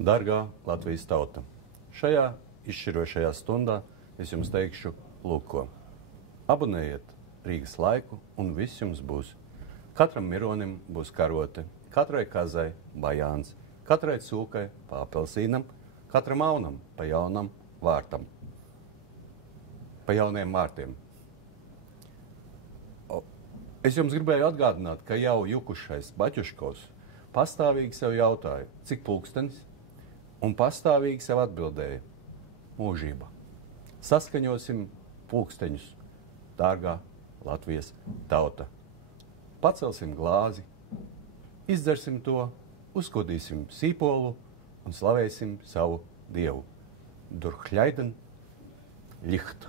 Dargā Latvijas tauta, šajā izšķirošajā stundā es jums teikšu, lūk ko. Abonējiet Rīgas laiku un viss jums būs. Katram mironim būs karote, katrai kazai bajāns, katrai cūkai pa apelsīnam, katram aunam pa jaunam vārtam. Pa jauniem vārtiem. Es jums gribēju atgādināt, ka jau jukušais Baķuškovs pastāvīgi sev jautāja, cik pulkstenis, un pastāvīgi sev atbildēja mūžība. Saskaņosim pulksteņus, dārgā Latvijas tauta. Pacelsim glāzi, izdzersim to, uzkodīsim sīpolu un slavēsim savu Dievu. Durchļaiden Licht.